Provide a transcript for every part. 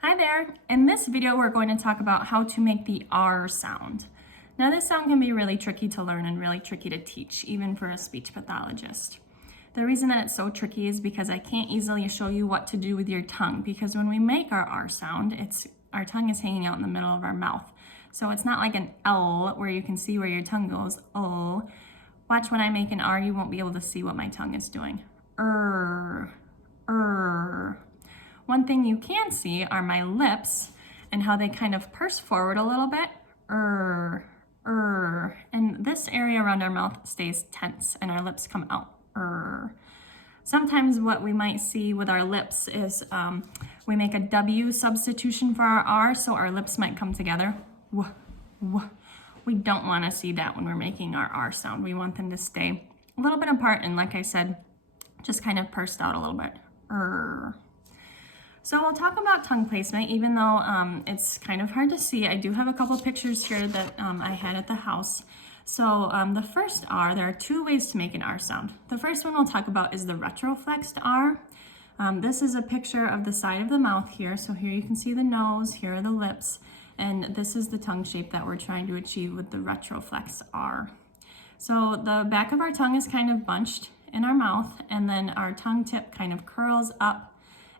Hi there! In this video, we're going to talk about how to make the R sound. Now, this sound can be really tricky to learn and really tricky to teach, even for a speech pathologist. The reason that it's so tricky is because I can't easily show you what to do with your tongue, because when we make our R sound, our tongue is hanging out in the middle of our mouth. So it's not like an L where you can see where your tongue goes, oh. Watch when I make an R, you won't be able to see what my tongue is doing. One thing you can see are my lips and how they kind of purse forward a little bit. And this area around our mouth stays tense and our lips come out. Sometimes what we might see with our lips is we make a W substitution for our R, so our lips might come together. We don't want to see that when we're making our R sound. We want them to stay a little bit apart and, like I said, just kind of pursed out a little bit. So we'll talk about tongue placement, even though it's kind of hard to see. I do have a couple pictures here that I had at the house. So the first R, there are two ways to make an R sound. The first one we'll talk about is the retroflexed R. This is a picture of the side of the mouth here. So here you can see the nose, here are the lips, and this is the tongue shape that we're trying to achieve with the retroflex R. So the back of our tongue is kind of bunched in our mouth, and then our tongue tip kind of curls up.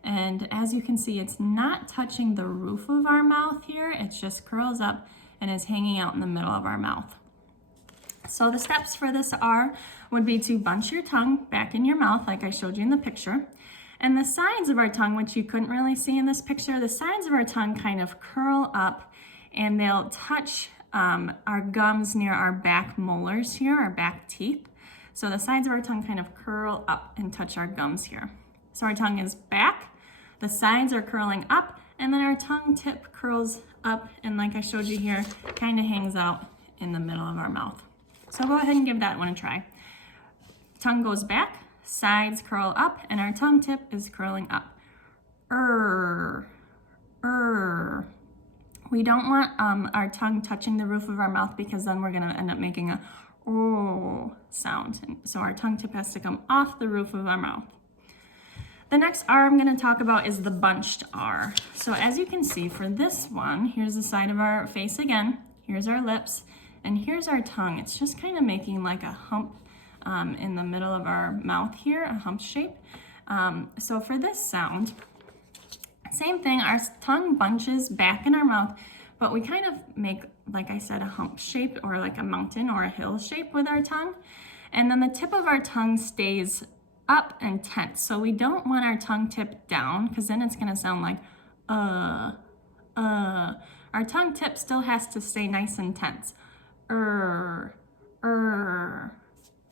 And as you can see, it's not touching the roof of our mouth here. It just curls up and is hanging out in the middle of our mouth. So the steps for this R would be to bunch your tongue back in your mouth like I showed you in the picture. And the sides of our tongue, which you couldn't really see in this picture, the sides of our tongue kind of curl up and they'll touch our gums near our back molars here, our back teeth. So the sides of our tongue kind of curl up and touch our gums here. So our tongue is back, the sides are curling up, and then our tongue tip curls up, and like I showed you here, kind of hangs out in the middle of our mouth. So go ahead and give that one a try. Tongue goes back, sides curl up, and our tongue tip is curling up. We don't want our tongue touching the roof of our mouth because then we're gonna end up making a oh sound. And so our tongue tip has to come off the roof of our mouth. The next R I'm going to talk about is the bunched R. So as you can see for this one, here's the side of our face again, here's our lips, and here's our tongue. It's just kind of making like a hump in the middle of our mouth here, a hump shape. So for this sound, same thing, our tongue bunches back in our mouth, but we kind of make, like I said, a hump shape or like a mountain or a hill shape with our tongue. And then the tip of our tongue stays up and tense. So we don't want our tongue tip down because then it's gonna sound like Our tongue tip still has to stay nice and tense.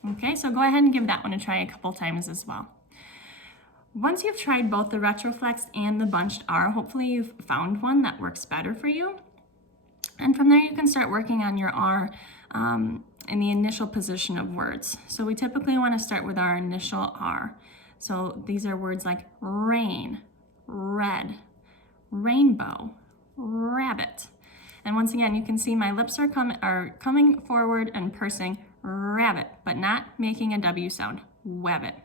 Okay, so go ahead and give that one a try a couple times as well. Once you've tried both the retroflexed and the bunched R, hopefully you've found one that works better for you. And from there you can start working on your R in the initial position of words. So we typically want to start with our initial R. So these are words like rain, red, rainbow, rabbit. And once again, you can see my lips are coming forward and pursing rabbit, but not making a W sound, wabbit.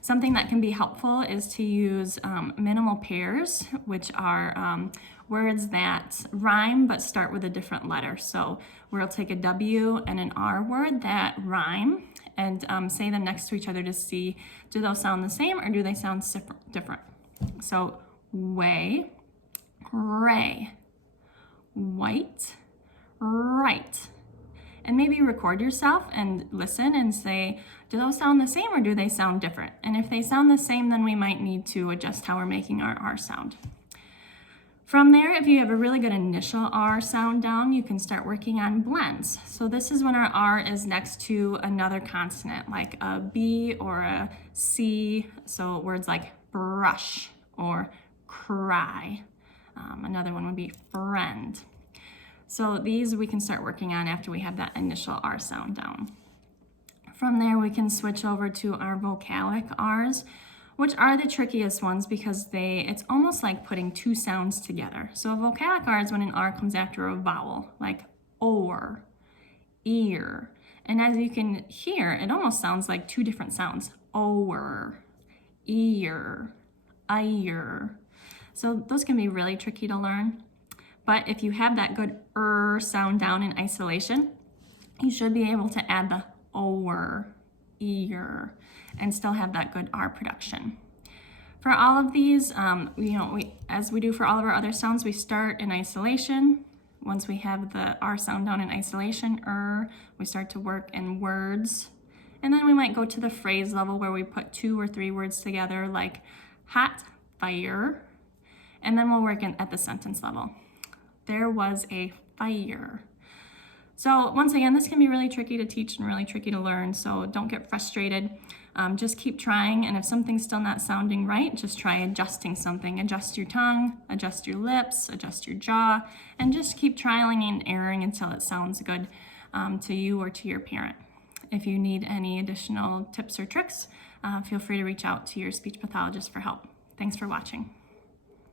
Something that can be helpful is to use minimal pairs, which are words that rhyme but start with a different letter. So we'll take a W and an R word that rhyme and say them next to each other to see, do those sound the same or do they sound different? So way, ray, white, right. And maybe record yourself and listen and say, do those sound the same or do they sound different? And if they sound the same, then we might need to adjust how we're making our R sound. From there, if you have a really good initial R sound down, you can start working on blends. So this is when our R is next to another consonant, like a B or a C. So words like brush or cry. Another one would be friend. So these we can start working on after we have that initial R sound down. From there, we can switch over to our vocalic R's, which are the trickiest ones because it's almost like putting two sounds together. So a vocalic R is when an R comes after a vowel, like or, ear. And as you can hear, it almost sounds like two different sounds, or, ear, ire. So those can be really tricky to learn. But if you have that good sound down in isolation, you should be able to add the or, ear, and still have that good R production. For all of these, as we do for all of our other sounds, we start in isolation. Once we have the R sound down in isolation, we start to work in words. And then we might go to the phrase level where we put 2 or 3 words together, like hot fire. And then we'll work at the sentence level. There was a fire. So once again, this can be really tricky to teach and really tricky to learn, so don't get frustrated. Just keep trying, and if something's still not sounding right, just try adjusting something. Adjust your tongue, adjust your lips, adjust your jaw, and just keep trialing and erroring until it sounds good to you or to your parent. If you need any additional tips or tricks, feel free to reach out to your speech pathologist for help. Thanks for watching.